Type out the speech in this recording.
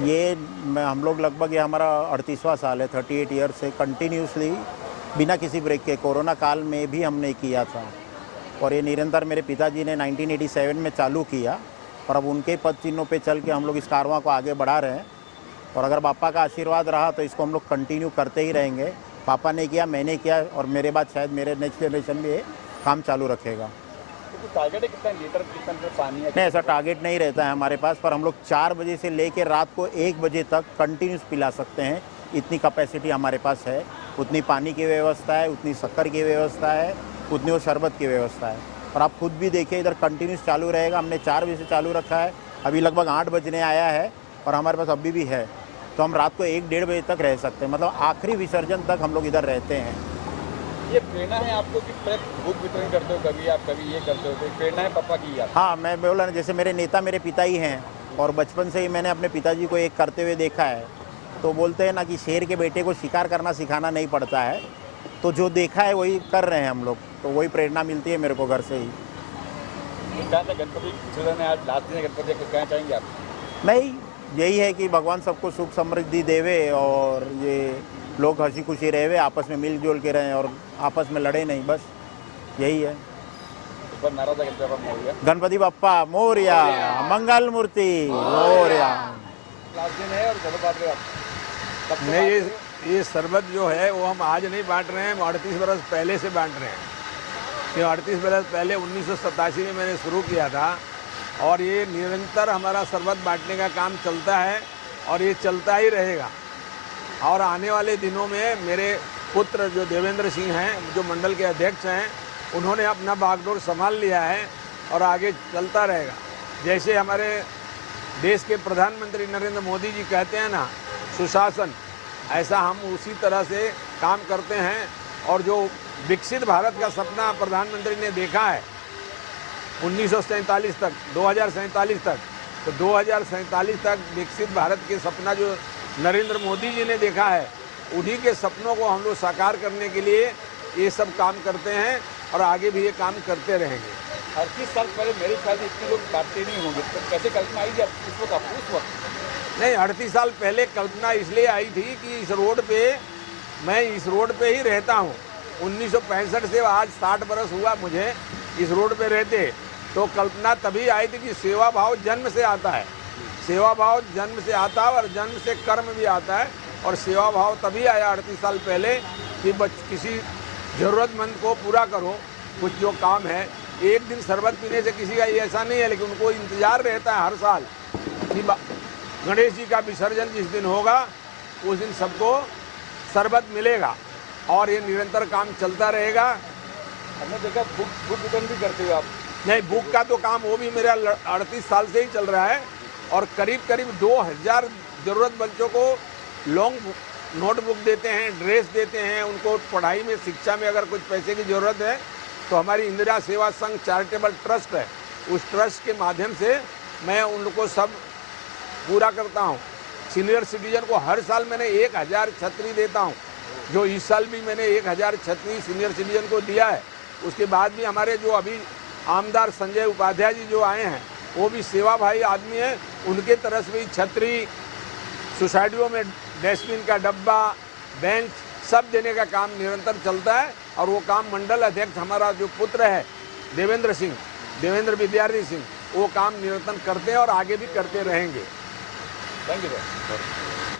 ये हम लोग लगभग ये हमारा 38वां साल है, 38 ईयर से कंटिन्यूसली बिना किसी ब्रेक के कोरोना काल में भी हमने किया था। और ये निरंतर मेरे पिताजी ने 1987 में चालू किया और अब उनके पद चिन्हों पे चल के हम लोग इस कारवां को आगे बढ़ा रहे हैं। और अगर पापा का आशीर्वाद रहा तो इसको हम लोग कंटिन्यू करते ही रहेंगे। पापा ने किया, मैंने किया और मेरे बाद शायद मेरे नेक्स्ट जनरेशन भी ये काम चालू रखेगा। तो टारगेट है कितना लीटर पानी है? नहीं, ऐसा टारगेट नहीं रहता है हमारे पास, पर हम लोग 4 बजे से लेकर रात को 1 बजे तक कंटिन्यूस पिला सकते हैं। इतनी कैपेसिटी हमारे पास है, उतनी पानी की व्यवस्था है, उतनी शक्कर की व्यवस्था है, उतनी वो शरबत की व्यवस्था है। और आप खुद भी देखिए इधर कंटिन्यूस चालू रहेगा। हमने 4 बजे से चालू रखा है, अभी लगभग 8 बजने आया है और हमारे पास अभी भी है, तो हम रात को 1-1:30 बजे तक रह सकते हैं। मतलब आखिरी विसर्जन तक हम लोग इधर रहते हैं। ये प्रेरणा है आपको कि बुक वितरण करते हो, कभी आप कभी ये करते हो, तो प्रेरणा है पापा की? हाँ, मैं बोला ना, जैसे मेरे नेता मेरे पिता ही हैं और बचपन से ही मैंने अपने पिताजी को एक करते हुए देखा है। तो बोलते हैं ना कि शेर के बेटे को शिकार करना सिखाना नहीं पड़ता है, तो जो देखा है वही कर रहे हैं हम लोग, तो वही प्रेरणा मिलती है मेरे को घर से ही। गणपति विसर्जन है आज, लास्ट दिन गणपति, कुछ कहना चाहेंगे आप? नहीं, यही है कि भगवान सबको सुख समृद्धि देवे और ये लोग हंसी खुशी रहे, आपस में मिलजुल के रहें और आपस में लड़े नहीं, बस यही है। नारा था गणपति बाप्पा मोरया। गणपति बाप्पा मोरया, मंगल मूर्ति मोरया। लास्ट दिन है और चलो बात आप नहीं, ये शरबत जो है वो हम आज नहीं बांट रहे हैं, हम 38 बरस पहले से बांट रहे हैं। ये 38 बरस पहले 1987 में मैंने शुरू किया था और ये निरंतर हमारा शरबत बांटने का काम चलता है और ये चलता ही रहेगा। और आने वाले दिनों में मेरे पुत्र जो देवेंद्र सिंह हैं, जो मंडल के अध्यक्ष हैं, उन्होंने अपना बागडोर संभाल लिया है और आगे चलता रहेगा। जैसे हमारे देश के प्रधानमंत्री नरेंद्र मोदी जी कहते हैं ना, सुशासन, ऐसा हम उसी तरह से काम करते हैं। और जो विकसित भारत का सपना प्रधानमंत्री ने देखा है 1947 तक, 2047 तक, तो 2047 तक विकसित भारत के सपना जो नरेंद्र मोदी जी ने देखा है, उन्हीं के सपनों को हम लोग साकार करने के लिए ये सब काम करते हैं और आगे भी ये काम करते रहेंगे। 38 साल पहले मेरे ख्याल से इतने लोग बांटते नहीं होंगे, तो कैसे कल्पना आई थी इस वक्त आपको? उस वक्त नहीं, 38 साल पहले कल्पना इसलिए आई थी कि इस रोड पे, मैं इस रोड पे ही रहता हूँ। 1965 से आज 60 बरस हुआ मुझे इस रोड पे रहते, तो कल्पना तभी आई थी कि सेवा भाव जन्म से आता है। सेवा भाव जन्म से आता है और जन्म से कर्म भी आता है। और सेवा भाव तभी आया 38 साल पहले कि किसी ज़रूरतमंद को पूरा करो, कुछ जो काम है। एक दिन शरबत पीने से किसी का ये ऐसा नहीं है, लेकिन उनको इंतज़ार रहता है हर साल कि गणेश जी का विसर्जन जिस दिन होगा उस दिन सबको शरबत मिलेगा और ये निरंतर काम चलता रहेगा। हमने देखा बुक वितरण भी करते हो आप? नहीं, बुक का तो काम वो भी मेरा 38 साल से ही चल रहा है और करीब करीब 2000 ज़रूरत बच्चों को लॉन्ग नोटबुक देते हैं, ड्रेस देते हैं। उनको पढ़ाई में, शिक्षा में अगर कुछ पैसे की ज़रूरत है तो हमारी इंदिरा सेवा संघ चैरिटेबल ट्रस्ट है, उस ट्रस्ट के माध्यम से मैं उनको सब पूरा करता हूँ। सीनियर सिटीजन को हर साल मैंने 1000 छतरी देता हूँ, जो इस साल भी मैंने 1000 छतरी सीनियर सिटीजन को दिया है। उसके बाद भी हमारे जो अभी आमदार संजय उपाध्याय जी जो आए हैं, वो भी सेवा भाई आदमी हैं, उनके तरफ से भी छतरी, सोसाइटियों में डस्टबिन का डब्बा, बेंच सब देने का काम निरंतर चलता है। और वो काम मंडल अध्यक्ष हमारा जो पुत्र है देवेंद्र विद्यार्थी सिंह, वो काम निरंतर करते हैं और आगे भी करते रहेंगे। Thank you sir.